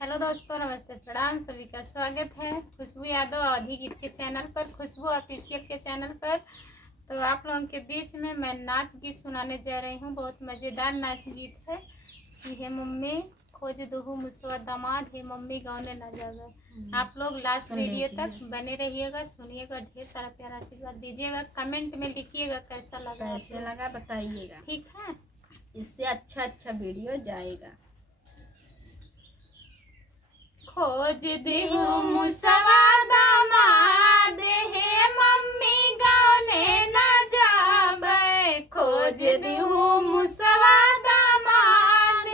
Hello दोस्तों, नमस्ते, प्रणाम। सभी का स्वागत है खुशबू यादव अवधी गीत के चैनल पर, खुशबू ऑफिशियल के चैनल पर। तो आप लोगों के बीच में मैं नाच गीत सुनाने जा रही हूँ। बहुत मज़ेदार नाच गीत है। हे मम्मी खोज दूहू मुसवा दामाद, हे मम्मी गाँव ना जावे। आप लोग लास्ट वीडियो तक बने रहिएगा, सुनिएगा, ढेर सारा प्यारा आशीर्वाद दीजिएगा। कमेंट में लिखिएगा कैसा लगा, बताइएगा। ठीक है, इससे अच्छा वीडियो जाएगा। खोज देहु मुसवा दामाद, हे मम्मी गाँव ना जावे। खोज देहु मुसवा दामाद,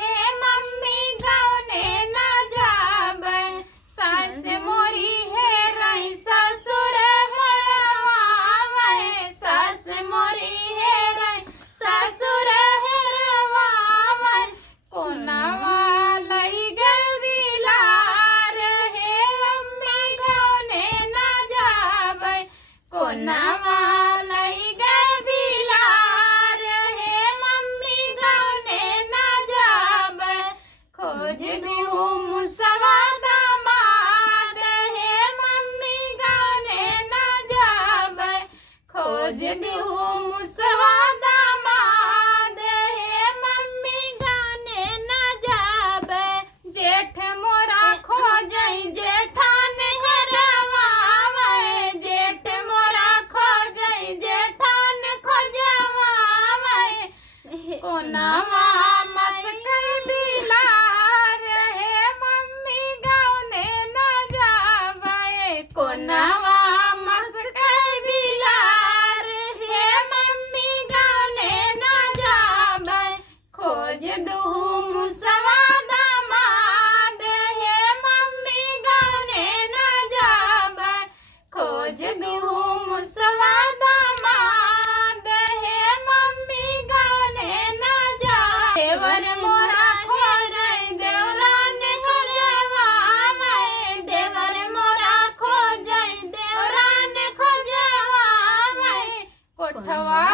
हे मम्मी गाँव ना जावे। सास मोरी है रही ससुर हरवावे, सास मोरी है रही ससुर हरवावे। कोनावा लई कोनावा लई गए बिलार, हे मम्मी गाँव ना जावे। खोज देहु मुसवा दामाद, हे मम्मी गाँव ना जावे। खोज देहु मुसवा दामाद, हे मम्मी गाँव ना जावे। जेठ मोरा खोजई जेठान हरवावे, जेठ मोरा खोजई जेठान खोजवावे। कोनावा मस्कई बिलार, हे मम्मी गाँव ना जावे। कोनावा मस्कई बिलार, हे मम्मी गाँव ना जावे। खोज दूहू मुसवा दामाद, हे मम्मी गाँव ना जावे। खोज दूहू मुसवा दामाद, हे मम्मी गाँव ना जावे। देवर मोरा खोजई देवरान हरवावे, देवर मोरा खोजई देवरान खोजवावे। कोठवा